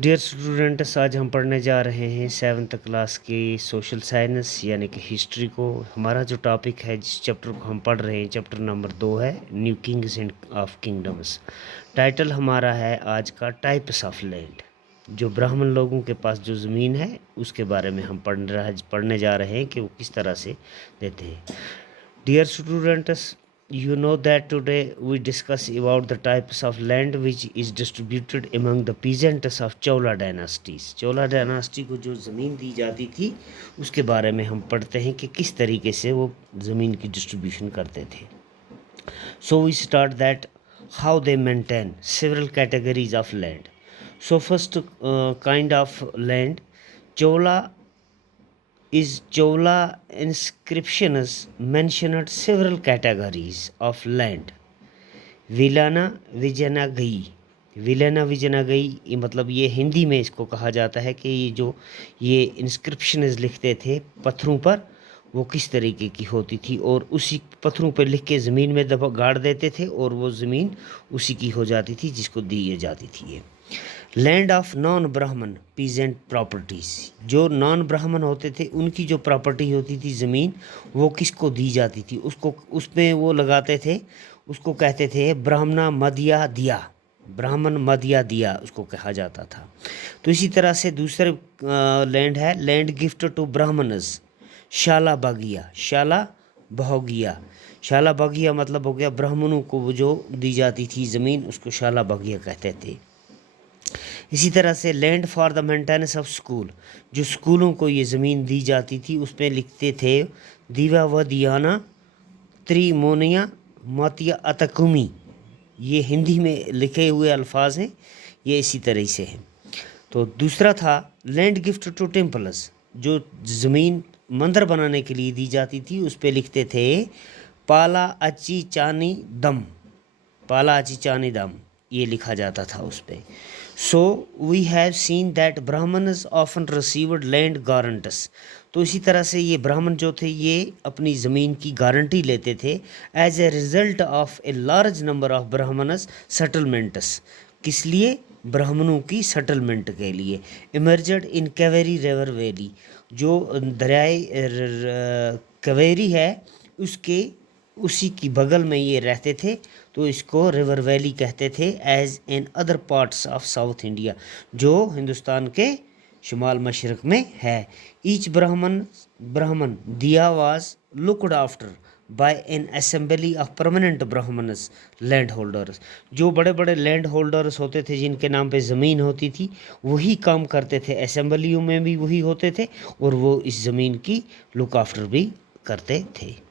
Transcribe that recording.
Dear students, आज हम पढ़ने जा रहे हैं 7th क्लास की सोशल साइंस यानी कि हिस्ट्री को। हमारा जो टॉपिक है, जिस चैप्टर को हम पढ़ रहे हैं, चैप्टर नंबर 2 है, new Kings end of kingdoms. Title हमारा है आज का टाइप्स ऑफ लैंड। जो ब्राह्मण लोगों के पास जो ज़मीन है उसके बारे में हम पढ़ने जा रहे हैं कि वो किस तरह से देते हैं। Dear students, you know that today we discuss about the types of land which is distributed among the peasants of Chola dynasties. Chola dynasty को जो ज़मीन दी जाती थी उसके बारे में हम पढ़ते हैं कि किस तरीके से वो ज़मीन की डिस्ट्रीब्यूशन करते थे। So we start that how they maintain several categories of land. So first kind of land, Chola inscriptions mentioned several categories of land. विलाना विजयनागई ये मतलब ये हिंदी में इसको कहा जाता है कि ये इंस्क्रिप्शंस लिखते थे पत्थरों पर, वो किस तरीके की होती थी और उसी पत्थरों पर लिख के ज़मीन में दबा गाड़ देते थे और वो ज़मीन उसी की हो जाती थी जिसको दी जाती थी। ये लैंड ऑफ नॉन ब्राह्मण पीजेंट प्रॉपर्टीज़, जो नॉन ब्राह्मण होते थे उनकी जो प्रॉपर्टी होती थी ज़मीन, वो किसको दी जाती थी, उसको उसमें वो लगाते थे, उसको कहते थे ब्राह्मण मदिया दिया उसको कहा जाता था। तो इसी तरह से दूसरे लैंड है लैंड गिफ्ट टू ब्राह्मणस, शाला बगिया मतलब हो गया ब्राह्मणों को वो जो दी जाती थी ज़मीन, उसको शाला बगिया कहते थे। इसी तरह से land for the maintenance of school, जो स्कूलों को ये ज़मीन दी जाती थी उसमें लिखते थे दीवा व दियाना त्रिमोनिया मोतिया अतकुमी, ये हिंदी में लिखे हुए अल्फाज हैं, ये इसी तरह से हैं। तो दूसरा था लैंड गिफ्ट टू टेम्पल्स, जो ज़मीन मंदिर बनाने के लिए दी जाती थी उस पर लिखते थे पाला अची चानी दम, ये लिखा जाता था उस पर। So we have seen that Brahmins often received land grants, तो इसी तरह से ये ब्राह्मण जो थे ये अपनी ज़मीन की गारंटी लेते थे as a result of a large number of brahmins settlements, किस लिए, ब्राह्मणों की सेटलमेंट के लिए। Emerged in Kaveri river valley, जो दरियाए कावेरी है उसी की बगल में ये रहते थे, तो इसको रिवर वैली कहते थे as in other parts of south India, जो हिंदुस्तान के शुमाल मशरक़ में है। Each brahmadeya was looked after by an assembly of permanent brahmins land holders, जो बड़े बड़े लैंड होल्डर्स होते थे जिनके नाम पे ज़मीन होती थी वही काम करते थे, असेंबलियों में भी वही होते थे और वो इस ज़मीन की लुक आफ्टर भी करते थे।